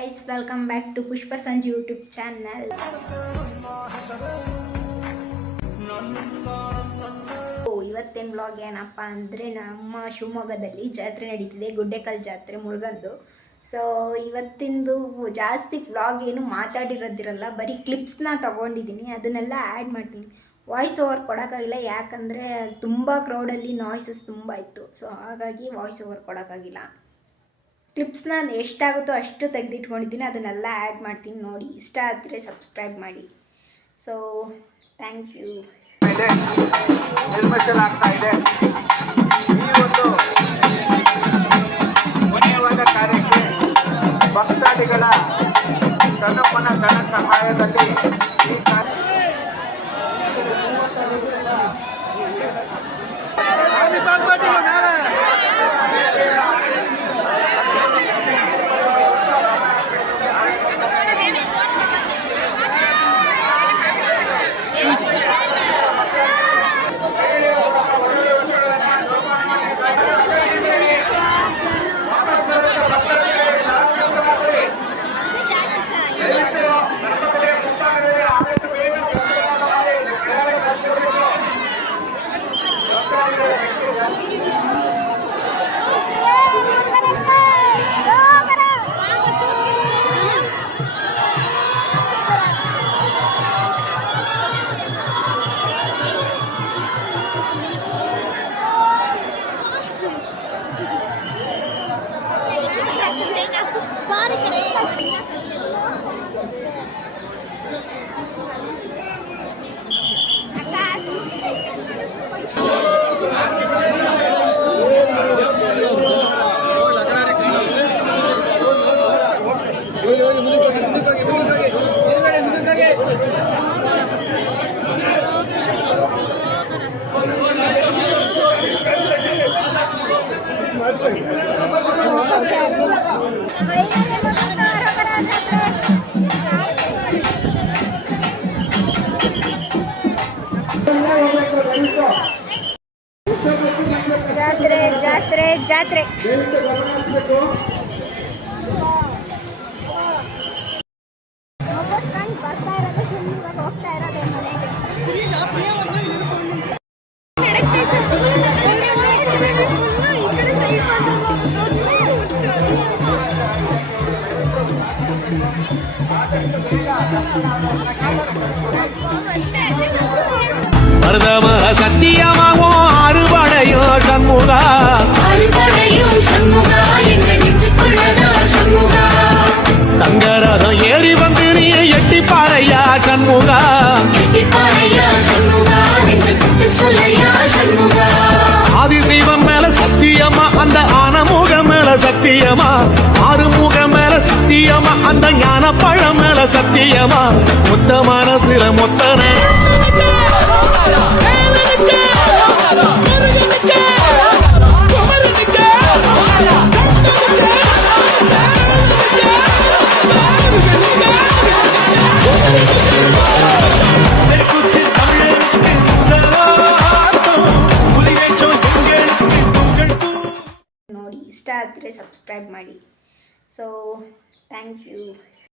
Guys, welcome back to Pushpa Sanju YouTube channel. ಇವತ್ತೇನು vlog ಏನಪ್ಪ ಅಂದರೆ, ನಮ್ಮ ಶಿವಮೊಗ್ಗದಲ್ಲಿ ಜಾತ್ರೆ ನಡೀತಿದೆ, ಗುಡ್ಡೆಕಲ್ ಜಾತ್ರೆ ಮುರುಗಂದು. ಸೊ ಇವತ್ತಿಂದು ಜಾಸ್ತಿ ವ್ಲಾಗ್ ಏನು ಮಾತಾಡಿರೋದಿರಲ್ಲ, ಬರೀ ಕ್ಲಿಪ್ಸ್ನ ತೊಗೊಂಡಿದ್ದೀನಿ, ಅದನ್ನೆಲ್ಲ ಆ್ಯಡ್ ಮಾಡ್ತೀನಿ. ವಾಯ್ಸ್ ಓವರ್ ಕೊಡೋಕ್ಕಾಗಿಲ್ಲ, ಯಾಕಂದರೆ ತುಂಬ ಕ್ರೌಡಲ್ಲಿ ನಾಯ್ಸಸ್ ತುಂಬ ಇತ್ತು. ಸೊ ಹಾಗಾಗಿ ವಾಯ್ಸ್ ಓವರ್ ಕೊಡೋಕ್ಕಾಗಿಲ್ಲ. ಕ್ಲಿಪ್ಸ್ನ ಎಷ್ಟಾಗುತ್ತೋ ಅಷ್ಟು ತೆಗೆದಿಟ್ಕೊಂಡಿದ್ದೀನಿ, ಅದನ್ನೆಲ್ಲ ಆ್ಯಡ್ ಮಾಡ್ತೀನಿ. ನೋಡಿ, ಇಷ್ಟ ಆದರೆ ಸಬ್ಸ್ಕ್ರೈಬ್ ಮಾಡಿ. So thank you. ಆಗ್ತಾ ಇದೆ. ಈ ಒಂದು ಕೊನೆಯವಾದ ಕಾರ್ಯಕ್ಕೆ ಭಕ್ತಾದಿಗಳ ಸಣ್ಣಪ್ಪನ ಧನ ಸಹಾಯದಲ್ಲಿ ಈ ಜಾತ್ರೆ ಜಾತ್ರೆ ಜಾತ್ರೆ ಬರ್ತಾ ಇರೋದು, ಸುಮ್ಮನೆ ಹೋಗ್ತಾ ಇರೋದೇ ಮನೆಗೆ. மருதமக சத்தியமாவோ அறுபடையோ சண்முகா, அறுபடையோ சண்முகா, எங்கள் நெஞ்சுக்குள்ளதா சண்முகா. தங்கரதம் ஏறி வந்து நீ எட்டிப்பாறையா சண்முகா, எட்டிப்பாறையா சண்முகா, எங்கள் குட்டு சொல்லையா சண்முகா. ஆதிசைவம் மேல சத்தியமா, அந்த ஆனமுகம் மேல சத்தியமா, ஆறுமுகம் மேல சத்தியமா, அந்த ஞான பழம் மேல சத்தியமா, மொத்த மனசுல மொத்தன ನೋಡಿ, ಇಷ್ಟ ಆದರೆ ಸಬ್ಸ್ಕ್ರೈಬ್ ಮಾಡಿ. So thank you.